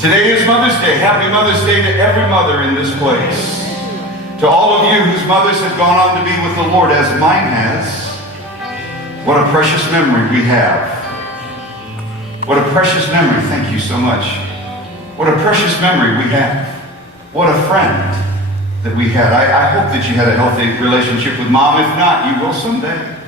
Today is Mother's Day. Happy Mother's Day to every mother in this place. To all of you whose mothers have gone on to be with the Lord, as mine has, what a precious memory we have. What a precious memory. Thank you so much. What a precious memory we have. What a friend that we had. I hope that you had a healthy relationship with Mom. If not, you will someday.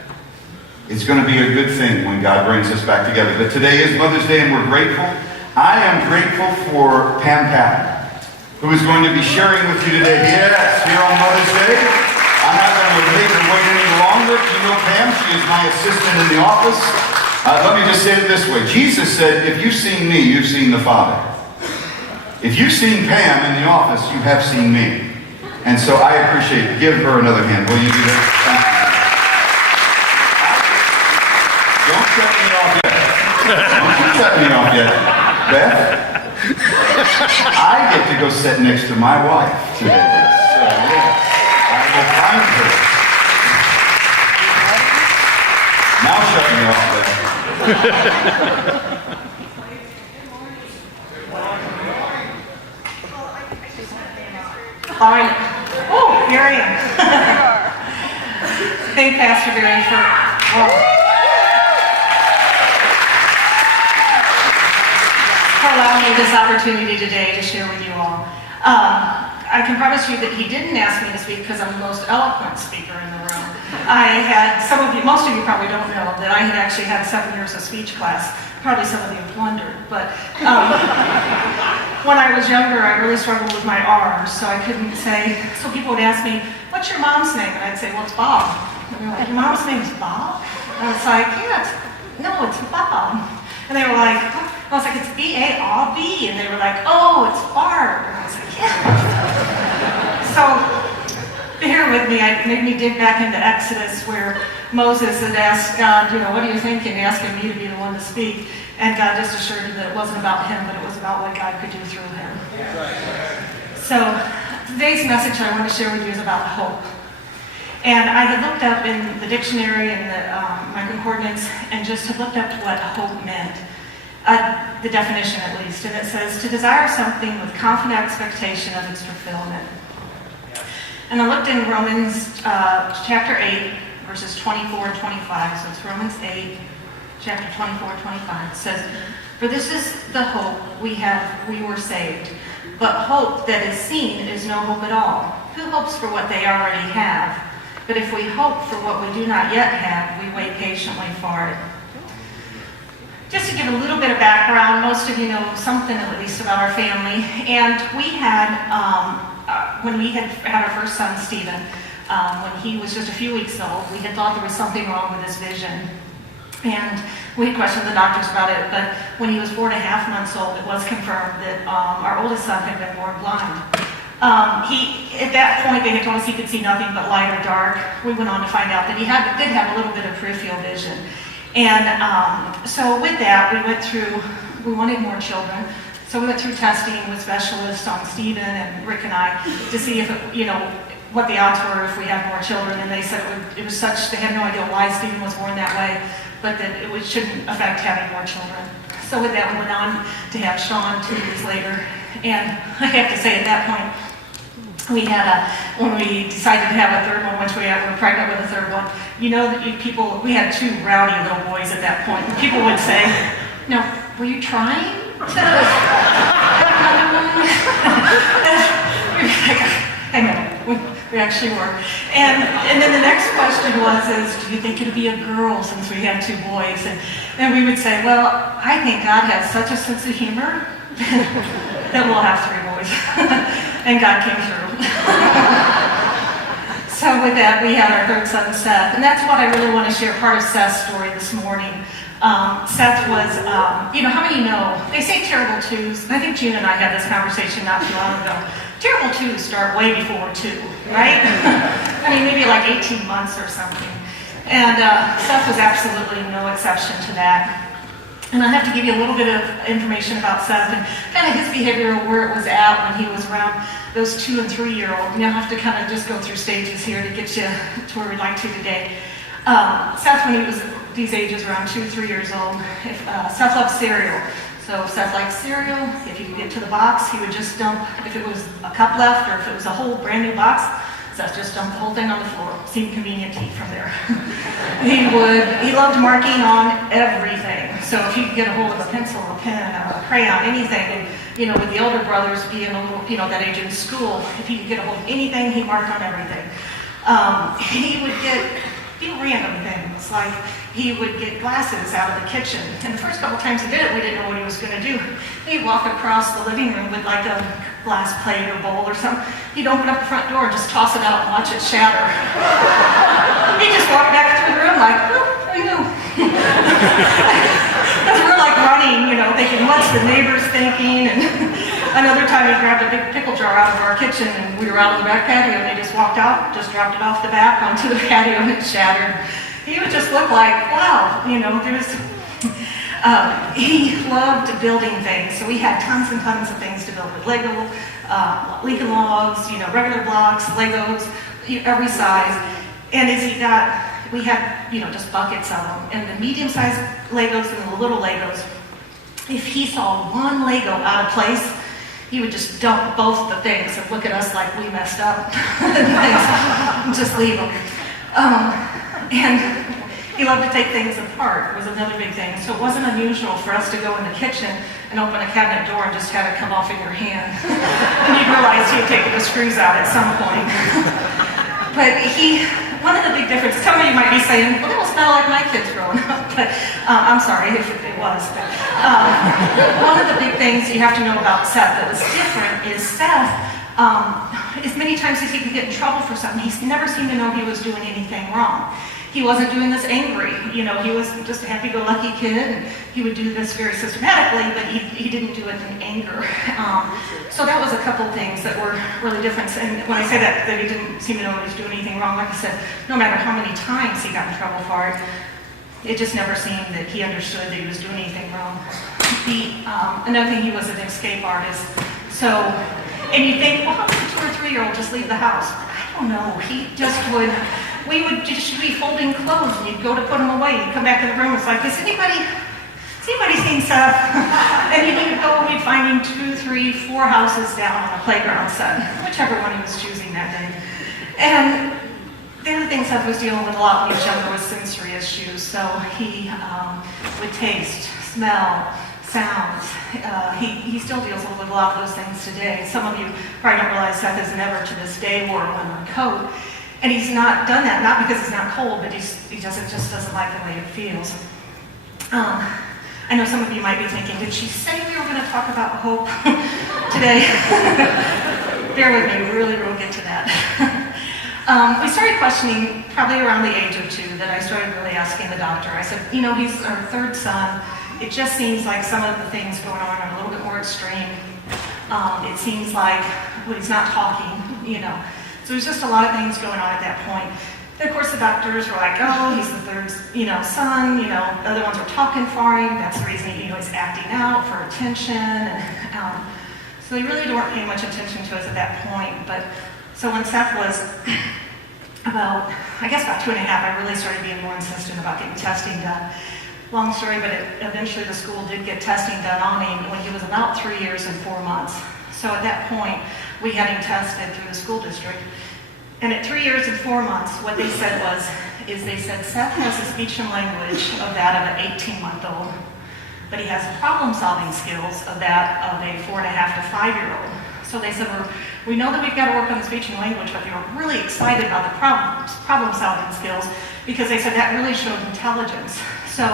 It's going to be a good thing when God brings us back together. But today is Mother's Day and we're grateful. I am grateful for Pam Patton, who is going to be sharing with you today. Yes, here on Mother's Day. I'm not going to make her wait any longer. You know Pam, she is my assistant in the office. Let me just say it this way. Jesus said, if you've seen me, you've seen the Father. If you've seen Pam in the office, you have seen me. And so I appreciate it. Give her another hand. Will you do that? Don't shut me off yet. Don't you shut me off yet, Beth. I get to go sit next to my wife today. So, yes, I will find her. Now shut me off, Beth. All right. Oh, here I am. Thank Pastor Barry for allowing me this opportunity today to share with you all. I can promise you that he didn't ask me to speak because I'm the most eloquent speaker in the room. Most of you probably don't know that I had actually had 7 years of speech class. Probably some of you have wondered, but when I was younger, I really struggled with my R's, so I couldn't say, so people would ask me, what's your mom's name? And I'd say, well, it's Bob. And they're like, your mom's name is Bob? And I was like, yeah, no, it's Bob. And they were like, I was like, it's B-A-R-B. And they were like, oh, it's Barb. And I was like, yeah. So, bear with me, it made me dig back into Exodus where Moses had asked God, what do you think? And asking me to be the one to speak. And God just assured him that it wasn't about him, but it was about what God could do through him. So today's message I want to share with you is about hope. And I had looked up in the dictionary and my concordance and just had looked up what hope meant. The definition at least. And it says, to desire something with confident expectation of its fulfillment. And I looked in Romans chapter 8, verses 24 and 25. So it's Romans 8, chapter 24 and 25. It says, for this is the hope we were saved. But hope that is seen is no hope at all. Who hopes for what they already have? But if we hope for what we do not yet have, we wait patiently for it. Just to give a little bit of background, most of you know something at least about our family. And we had, when we had our first son, Stephen, when he was just a few weeks old, we had thought there was something wrong with his vision. And we had questioned the doctors about it, but when he was 4.5 months old, it was confirmed that our oldest son had been born blind. At that point, they had told us he could see nothing but light or dark. We went on to find out that he did have a little bit of peripheral vision. And so with that, we wanted more children. So we went through testing with specialists on Stephen and Rick and I to see if, what the odds were if we had more children. And they said it was such, they had no idea why Stephen was born that way, but that it shouldn't affect having more children. So with that, we went on to have Sean 2 years later. And I have to say at that point, we had when we decided to have a third one, once we were pregnant with a third one, we had 2 rowdy little boys at that point. And people would say, now, were you trying to have another one? I know, we actually were. And then the next question is, do you think it'd be a girl since we had 2 boys? And we would say, well, I think God has such a sense of humor that we'll have 3 boys. And God came through. So with that, we had our third son, Seth. And that's what I really want to share, part of Seth's story this morning. Seth was, how many know? They say terrible twos. I think June and I had this conversation not too long ago. Terrible twos start way before 2, right? I mean, maybe like 18 months or something. And Seth was absolutely no exception to that. And I have to give you a little bit of information about Seth and kind of his behavior, where it was at when he was around those 2- and 3-year-olds. I have to kind of just go through stages here to get you to where we'd like to today. Seth, when he was these ages, around 2 or 3 years old, Seth loved cereal. So Seth likes cereal. If he could get to the box, he would just dump, if it was a cup left or if it was a whole brand new box, Seth just dumped the whole thing on the floor. Seemed convenient to eat from there. He loved marking on everything. So if he could get a hold of a pencil, a pen, a crayon, anything, and with the older brothers being a little, that age in school, if he could get a hold of anything, he marked on everything. He would get random things, like he would get glasses out of the kitchen. And the first couple times he did it, we didn't know what he was going to do. He'd walk across the living room with like a glass plate or bowl or something. He'd open up the front door and just toss it out and watch it shatter. He'd just walk back to the room like, oh, I knew. Because we're like running, thinking, what's the neighbors thinking? And another time he grabbed a big pickle jar out of our kitchen and we were out on the back patio and they just walked out, just dropped it off the back onto the patio and it shattered. He would just look like, wow, there was, he loved building things. So we had tons and tons of things to build with Lego, Lincoln logs, regular blocks, Legos, every size. And as he got, we had, just buckets of them. And the medium-sized Legos and the little Legos, if he saw one Lego out of place, he would just dump both the things and look at us like we messed up. And just leave them. And he loved to take things apart, was another big thing. So it wasn't unusual for us to go in the kitchen and open a cabinet door and just have it come off in your hand. And you'd realize he had taken the screws out at some point. But one of the big differences, some of you might be saying, well, that was not like my kids growing up, but I'm sorry if it was. But one of the big things you have to know about Seth that was different is Seth, as many times as he could get in trouble for something, he never seemed to know he was doing anything wrong. He wasn't doing this angry, he was just a happy-go-lucky kid, and he would do this very systematically, but he didn't do it in anger. So that was a couple things that were really different. And when I say that he didn't seem to know he was doing anything wrong, like I said, no matter how many times he got in trouble for it, it just never seemed that he understood that he was doing anything wrong. Another thing, he was an escape artist. So, and you think, well, how does a 2 or 3-year-old just leave the house? I don't know. He just would. We would just be folding clothes, and you'd go to put them away. You'd come back in the room. It's like, has anybody seen Seth? And you'd go, and we'd find him 2, 3, 4 houses down on a playground set, whichever one he was choosing that day. And the other thing Seth was dealing with a lot when he was younger was sensory issues. So he would taste, smell, sounds. He still deals with a lot of those things today. Some of you probably don't realize Seth has never to this day worn a winter coat. And he's not done that, not because it's not cold, but he just doesn't like the way it feels. I know some of you might be thinking, did she say we were going to talk about hope today? Bear with me, we'll get to that. We started questioning probably around the age of 2 that I started really asking the doctor. I said, he's our 3rd son. It just seems like some of the things going on are a little bit more extreme. It seems like he's not talking, So there's just a lot of things going on at that point. And of course the doctors were like, oh, he's the 3rd, son, the other ones are talking for him. That's the reason, he's acting out for attention. And, so they really weren't paying much attention to us at that point. But so when Seth was about 2 and a half, I really started being more insistent about getting testing done. Long story, but eventually the school did get testing done on him when he was about 3 years and 4 months. So at that point, we had him tested through the school district. And at 3 years and 4 months, what they said they said Seth has the speech and language of that of an 18-month-old, but he has the problem-solving skills of that of a 4.5 to 5-year-old. So they said, we know that we've got to work on the speech and language, but they were really excited about the problem-solving skills because they said that really showed intelligence. So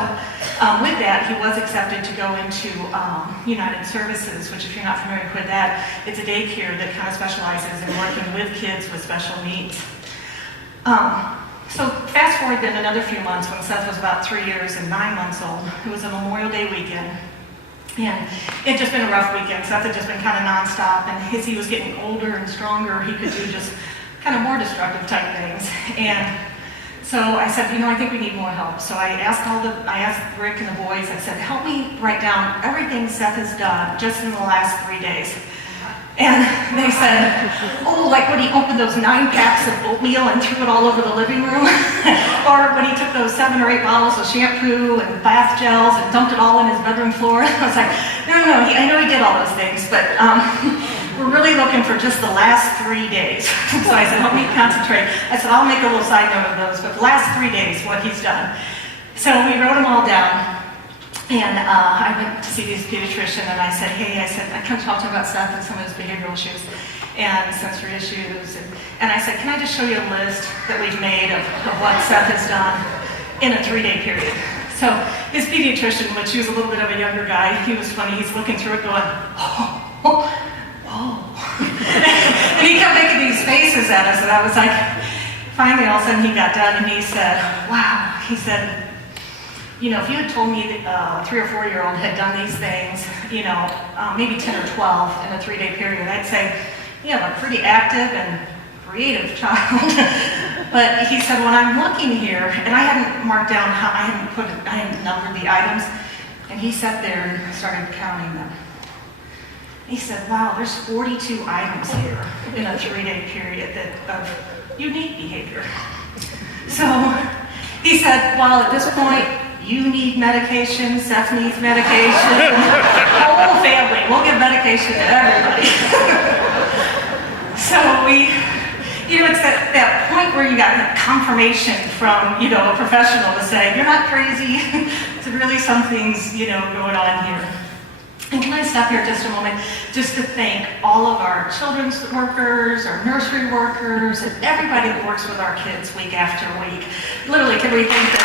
with that, he was accepted to go into United Services, which if you're not familiar with that, it's a daycare that kind of specializes in working with kids with special needs. So fast forward then another few months when Seth was about 3 years and 9 months old. It was a Memorial Day weekend. And it had just been a rough weekend. Seth had just been kind of nonstop, and as he was getting older and stronger, he could do just kind of more destructive type things. And so I said, I think we need more help. So I asked Rick and the boys, I said, help me write down everything Seth has done just in the last 3 days. And they said, oh, like when he opened those 9 packs of oatmeal and threw it all over the living room, or when he took those 7 or 8 bottles of shampoo and bath gels and dumped it all in his bedroom floor. I was like, no, I know he did all those things, but we're really looking for just the last 3 days. So I said, help me concentrate. I said, I'll make a little side note of those, but the last 3 days, what he's done. So we wrote them all down. And I went to see this pediatrician, and I said, hey, I kind of talked to him about Seth and some of his behavioral issues and sensory issues. And I said, can I just show you a list that we've made of what Seth has done in a 3-day period? So his pediatrician, which he was a little bit of a younger guy, he was funny. He's looking through it going, oh. And he kept making these faces at us, and I was like, finally, all of a sudden he got done, and he said, wow. He said, you know, if you had told me that a 3 or 4-year-old had done these things, you know, maybe 10 or 12 in a 3-day period, I'd say, you have a pretty active and creative child. But he said, when I'm looking here, and I hadn't marked down how, I hadn't numbered the items, and he sat there and started counting them. He said, wow, there's 42 items here in a 3-day period of unique behavior. So he said, well, at this point, you need medication, Seth needs medication, the whole family, we'll give medication to everybody. So it's that point where you got that confirmation from, a professional to say, you're not crazy, it's really something's, going on here. And can I stop here just a moment just to thank all of our children's workers, our nursery workers, and everybody that works with our kids week after week. Literally, can we thank them?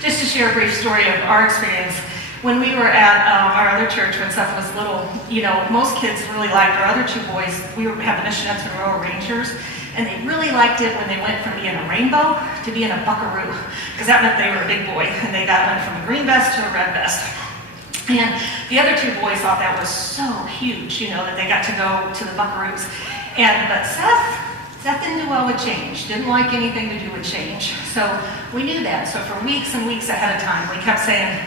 Just to share a brief story of our experience. When we were at our other church when Seth was little, most kids really liked our other 2 boys. We have the Missionettes and Royal Rangers, and they really liked it when they went from being a rainbow to being a buckaroo, because that meant they were a big boy, and they went from a green vest to a red vest. And the other 2 boys thought that was so huge, that they got to go to the buckaroos. But Seth didn't do well with change, didn't like anything to do with change. So we knew that. So for weeks and weeks ahead of time, we kept saying,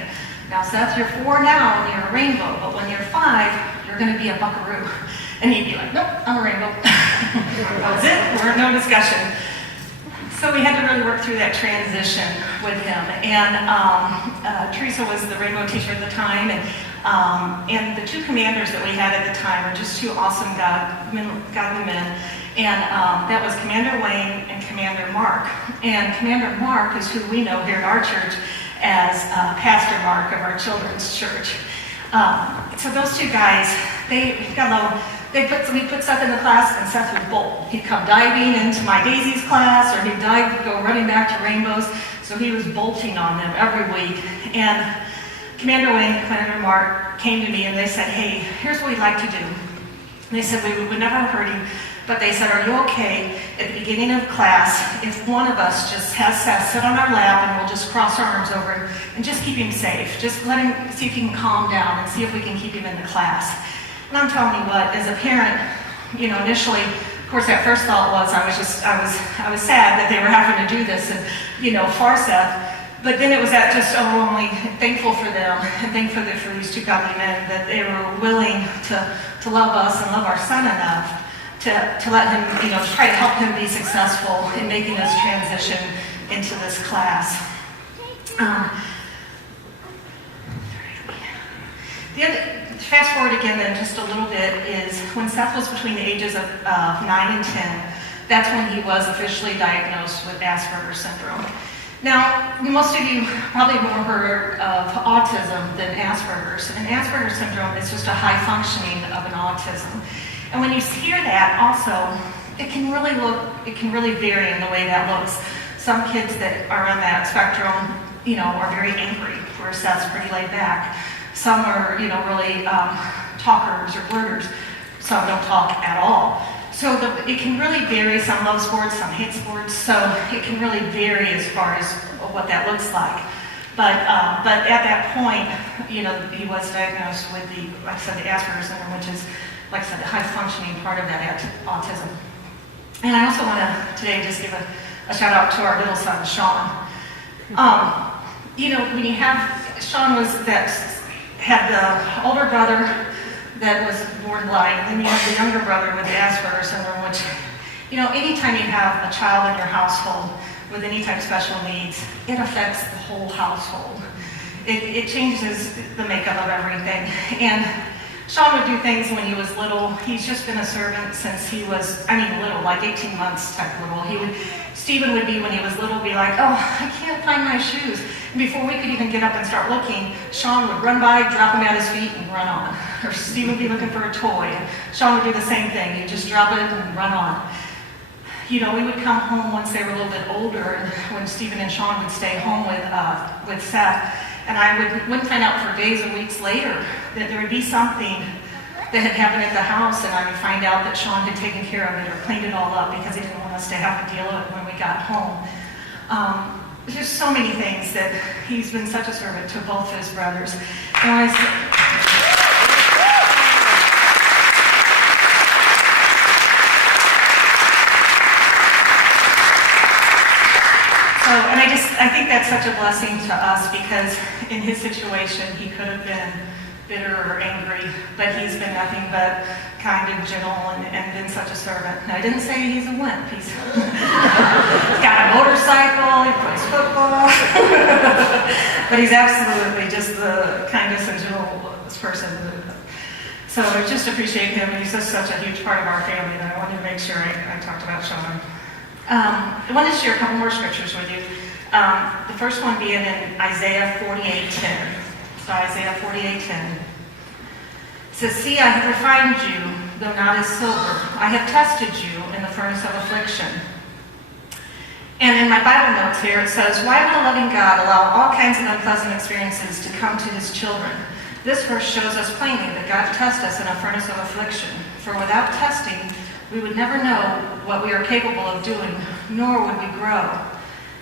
now Seth, you're 4 now and you're a rainbow, but when you're 5, you're gonna be a buckaroo. And he'd be like, nope, I'm a rainbow. That was it, we're no discussion. So we had to really work through that transition with him. And Teresa was the rainbow teacher at the time, and the 2 commanders that we had at the time were just 2 awesome godly men. And that was Commander Wayne and Commander Mark. And Commander Mark is who we know here at our church as Pastor Mark of our children's church. So those 2 guys, we put Seth in the class, and Seth would bolt. He'd come diving into my Daisy's class, or he'd go running back to Rainbows. So he was bolting on them every week. And Commander Wayne and Commander Mark came to me and they said, hey, here's what we'd like to do. And they said, we would never hurt him, but they said, are you okay at the beginning of class if one of us just has Seth sit on our lap and we'll just cross our arms over him and just keep him safe. Just let him, see if he can calm down and see if we can keep him in the class. And I'm telling you what, as a parent, initially, of course, that first thought was I was sad that they were having to do this and, for Seth. But then it was only thankful for them and thankful for these 2 godly men that they were willing to love us and love our son enough to let him, try to help him be successful in making this transition into this class. Fast forward again then just a little bit is when Seth was between the ages of 9 and 10, that's when he was officially diagnosed with Asperger's syndrome. Now, most of you probably more heard of autism than Asperger's. And Asperger's syndrome is just a high functioning of an autism. And when you hear that also, it can really vary in the way that looks. Some kids that are on that spectrum, are very angry, where Seth's pretty laid back. Some are, really talkers or blurters. Some don't talk at all. So it can really vary. Some love sports, some hate sports. So it can really vary as far as what that looks like. But at that point, he was diagnosed with the Asperger's syndrome, which is, like I said, the high functioning part of that autism. And I also want to today just give a shout out to our little son, Sean. When you have, Sean had the older brother that was borderline, and then you have the younger brother with the Asperger's syndrome, which, anytime you have a child in your household with any type of special needs, it affects the whole household. It changes the makeup of everything. And Sean would do things when he was little. He's just been a servant since he was, little, like 18 months type little. Stephen would be, when he was little, be like, oh, I can't find my shoes. And before we could even get up and start looking, Sean would run by, drop them at his feet, and run on. Or Stephen would be looking for a toy. And Sean would do the same thing. He'd just drop it and run on. We would come home once they were a little bit older, and when Stephen and Sean would stay home with Seth, and I wouldn't find out for days or weeks later that there would be something that had happened at the house, and I would find out that Sean had taken care of it or cleaned it all up because he didn't want us to have to deal with it when we got home. There's so many things that he's been such a servant to both his brothers. And I think that's such a blessing to us, because in his situation, he could have been bitter or angry, but he's been nothing but kind and gentle and been such a servant. And I didn't say he's a wimp. He's got a motorcycle, he plays football, but he's absolutely just the kindest and gentlest person. So I just appreciate him, and he's just such a huge part of our family that I wanted to make sure I talked about Sean. I wanted to share a couple more scriptures with you. The first one being in Isaiah 48:10. So Isaiah 48:10. It says, see, I have refined you, though not as silver. I have tested you in the furnace of affliction. And in my Bible notes here, it says, why would a loving God allow all kinds of unpleasant experiences to come to his children? This verse shows us plainly that God tests us in a furnace of affliction. For without testing, we would never know what we are capable of doing, nor would we grow.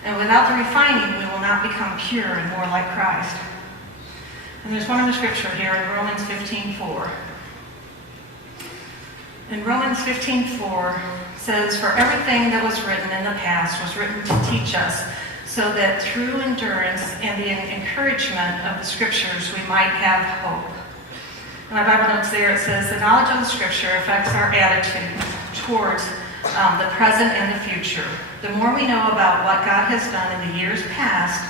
And without the refining, we will not become pure and more like Christ. And there's one other scripture here in Romans 15:4. In Romans 15:4 says, for everything that was written in the past was written to teach us, so that through endurance and the encouragement of the scriptures we might have hope. In my Bible notes there, it says, the knowledge of the scripture affects our attitude towards the present and the future. The more we know about what God has done in the years past,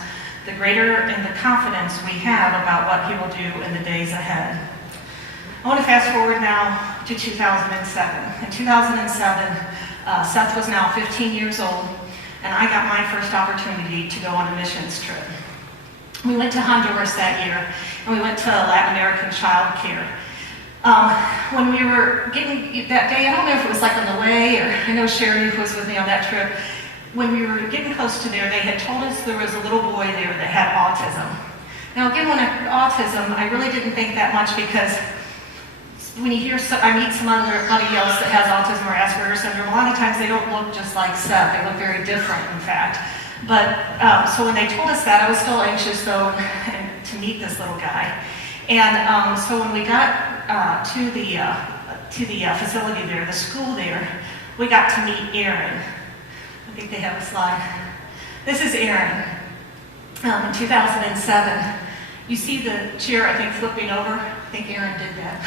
the greater in the confidence we have about what he will do in the days ahead. I want to fast forward now to 2007. In 2007, Seth was now 15 years old, and I got my first opportunity to go on a missions trip. We went to Honduras that year, and we went to Latin American child care. When we were getting, that day, I don't know if it was like on the way, or I know Sherry was with me on that trip. When we were getting close to there, they had told us there was a little boy there that had autism. Now again, when I heard autism, I really didn't think that much, because when you hear, I meet somebody else that has autism or Asperger's syndrome, a lot of times they don't look just like Seth. They look very different, in fact. But, so when they told us that, I was still anxious, though, to meet this little guy. And so when we got to the facility there, the school there, we got to meet Aaron. I think they have a slide. This is Aaron. In 2007, you see the chair, I think, flipping over. I think Aaron did that.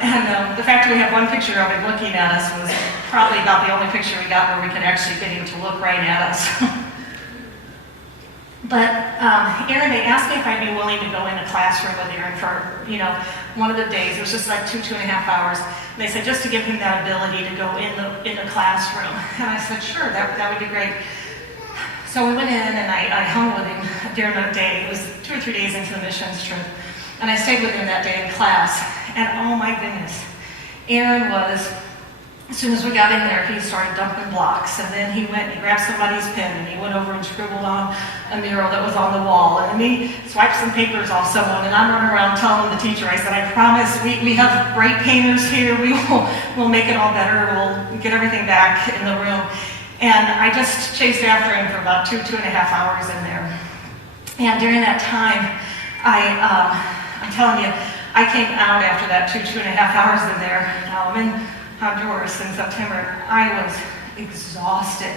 And the fact that we have one picture of him looking at us was probably about the only picture we got where we could actually get him to look right at us. But Aaron, they asked me if I'd be willing to go in a classroom with Aaron for, one of the days. It was just like 2.5 hours. And they said just to give him that ability to go in the classroom. And I said, sure, that would be great. So we went in, and I hung with him during that day. It was 2 or 3 days into the missions trip. And I stayed with him that day in class. And oh my goodness, Aaron was, as soon as we got in there, he started dumping blocks. And then he went and he grabbed somebody's pen, and he went over and scribbled on a mural that was on the wall. And then he swiped some papers off someone. And I'm running around telling the teacher, I said, I promise, we have great painters here. We'll make it all better. We'll get everything back in the room. And I just chased after him for about 2.5 hours in there. And during that time, I'm telling you, I came out after that 2.5 hours in there. Now I'm in Honduras in September. I was exhausted.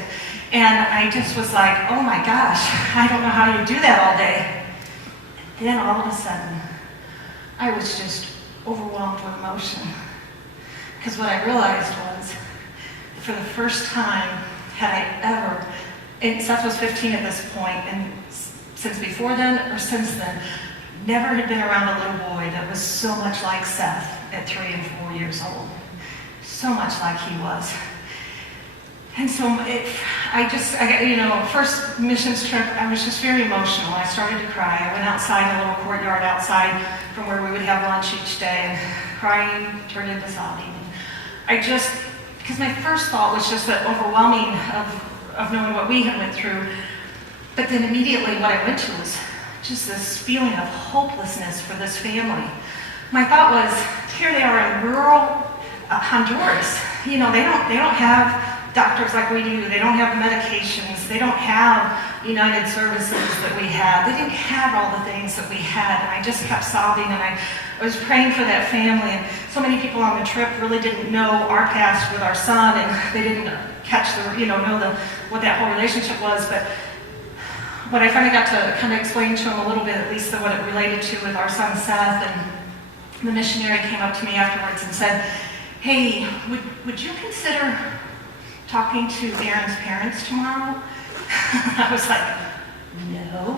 And I just was like, oh my gosh, I don't know how you do that all day. Then all of a sudden, I was just overwhelmed with emotion. Because what I realized was, for the first time, had I ever, and Seth was 15 at this point, and since before then or since then, never had been around a little boy that was so much like Seth at 3 and 4 years old. So much like he was. And so first missions trip, I was just very emotional. I started to cry. I went outside in a little courtyard outside from where we would have lunch each day, and crying turned into sobbing. Because my first thought was just the overwhelming of knowing what we had went through. But then immediately what I went to was just this feeling of hopelessness for this family. My thought was, here they are in rural Honduras. They don't have doctors like we do. They don't have medications. They don't have United Services that we had. They didn't have all the things that we had. And I just kept sobbing, and I was praying for that family. And so many people on the trip really didn't know our past with our son, and they didn't catch what that whole relationship was. But what I finally got to kind of explain to him a little bit, at least what it related to with our son Seth, and the missionary came up to me afterwards and said, hey, would you consider talking to Aaron's parents tomorrow? I was like, no.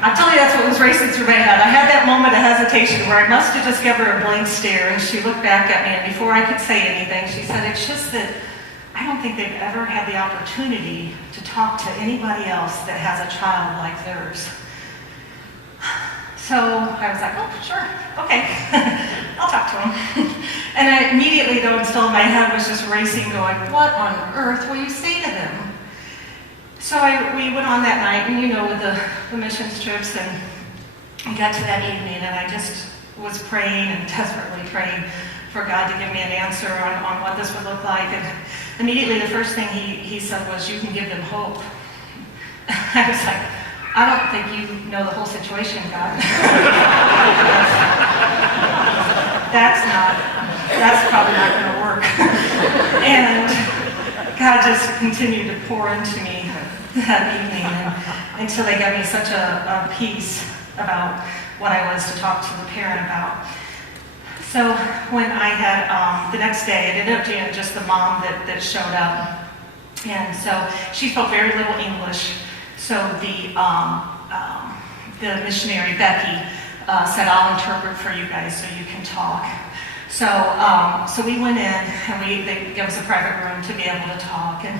I'll tell you, that's what was racing through my head. I had that moment of hesitation where I must have just given her a blank stare, and she looked back at me, and before I could say anything, she said, it's just that I don't think they've ever had the opportunity to talk to anybody else that has a child like theirs. So I was like, oh, sure, okay, I'll talk to him. And I immediately, though, still in my head was just racing, going, what on earth will you say to them? So we went on that night, and with the missions trips, and we got to that evening, and I just was praying and desperately praying for God to give me an answer on what this would look like. And immediately the first thing he said was, you can give them hope. I was like, I don't think you know the whole situation, God. That's probably not going to work. And God just continued to pour into me that evening until they gave me such a peace about what I was to talk to the parent about. So when I had, the next day, it ended up being just the mom that showed up. And so she spoke very little English. So the missionary, Becky, said, I'll interpret for you guys so you can talk. So we went in, and they gave us a private room to be able to talk. And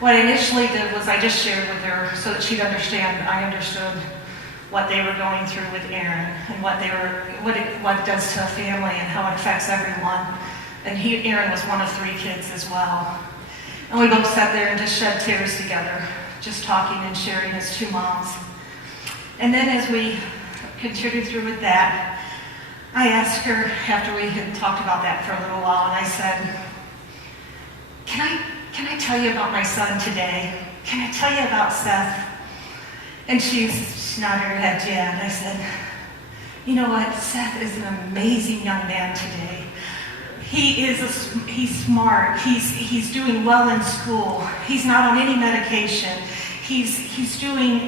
what I initially did was I just shared with her so that she'd understand, I understood what they were going through with Aaron, and what it does to a family and how it affects everyone. And Aaron was one of 3 kids as well. And we both sat there and just shed tears together, just talking and sharing as 2 moms. And then as we continued through with that, I asked her, after we had talked about that for a little while, and I said, can I tell you about my son today? Can I tell you about Seth? And she nodded her head, yeah. And I said, you know what? Seth is an amazing young man today. He's smart. He's doing well in school. He's not on any medication. Even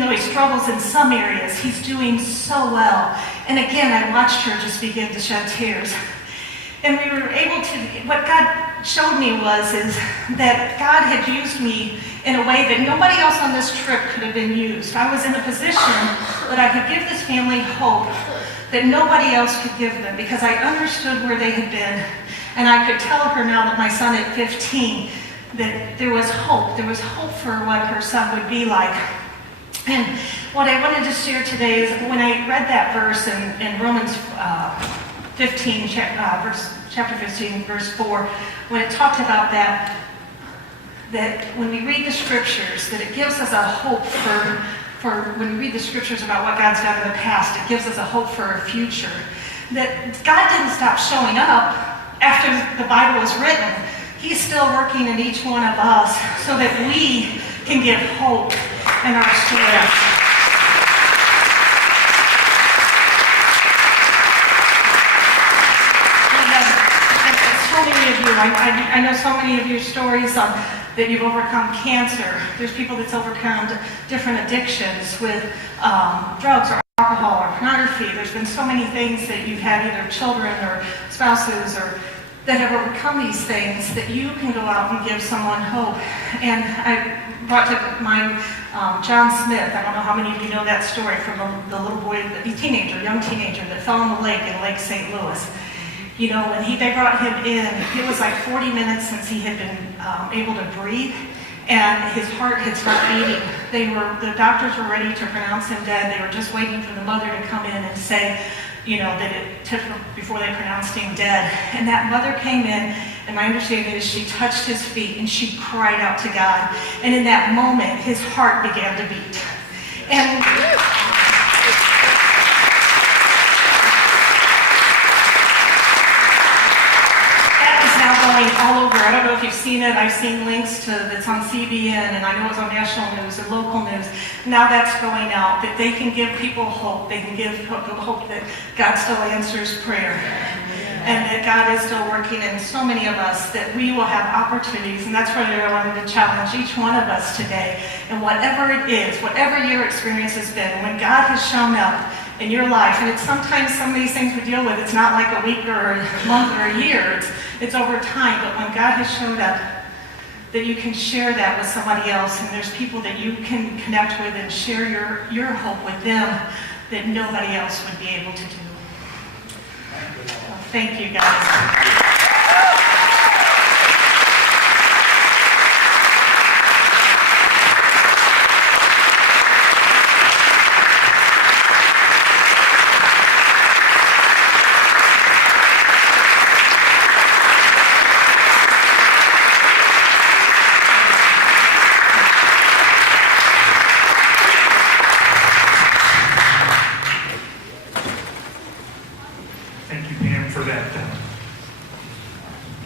though he struggles in some areas, he's doing so well. And again, I watched her just begin to shed tears. And we were able to, what God showed me is that God had used me in a way that nobody else on this trip could have been used. I was in a position that I could give this family hope that nobody else could give them, because I understood where they had been. And I could tell her now that my son at 15, that there was hope. There was hope for what her son would be like. And what I wanted to share today is when I read that verse in Romans 15, chapter 15, verse 4, when it talked about that when we read the scriptures, that it gives us a hope for when we read the scriptures about what God's done in the past, it gives us a hope for a future. That God didn't stop showing up after the Bible was written. He's still working in each one of us so that we can give hope in our stories. So many of you I know so many of your stories that you've overcome cancer. There's people that's overcome different addictions with drugs or alcohol or pornography. There's been so many things that you've had, either children or spouses or that have overcome these things, that you can go out and give someone hope. And I brought to mind John Smith. I don't know how many of you know that story from the little boy, the young teenager that fell in the lake in Lake St. Louis. You know, when they brought him in, it was like 40 minutes since he had been able to breathe, and his heart had stopped beating. The doctors were ready to pronounce him dead. They were just waiting for the mother to come in and say, you know, that it took before they pronounced him dead. And that mother came in, and my understanding is she touched his feet and she cried out to God. And in that moment, his heart began to beat. And going all over. I don't know if you've seen it. I've seen links to that's on CBN, and I know it's on national news and local news. Now that's going out, that they can give people hope. They can give hope that God still answers prayer, and that God is still working in so many of us, that we will have opportunities. And that's where I wanted to challenge each one of us today. And whatever it is, whatever your experience has been, when God has shown up in your life, and it's sometimes some of these things we deal with, it's not like a week or a month or a year, it's over time. But when God has showed up, that you can share that with somebody else, and there's people that you can connect with and share your hope with them that nobody else would be able to do. Well, thank you, guys.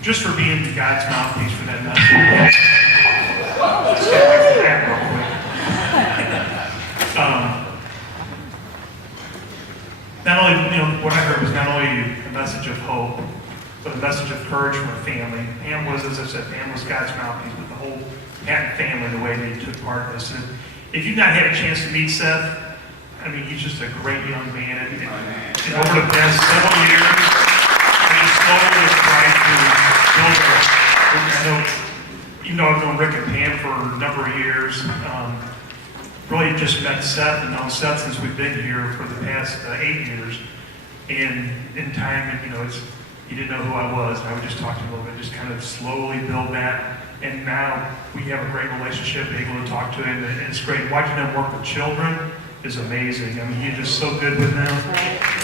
Just for being God's mouthpiece for that message. Let's get back to that real quick. Not only, what I heard was not only a message of hope, but a message of courage from a family. Pam was, as I said, Pam was God's mouthpiece with the whole Patton family, the way they took part in this. And if you've not had a chance to meet Seth, I mean, he's just a great young man. And over the past several years, he slowly tried to I know, even though I've known Rick and Pam for a number of years, really just met Seth and known Seth since we've been here for the past 8 years. And in time, he didn't know who I was. I would just talk to him a little bit, just kind of slowly build that. And now we have a great relationship, able to talk to him, and it's great. Watching him work with children is amazing. I mean, he's just so good with them.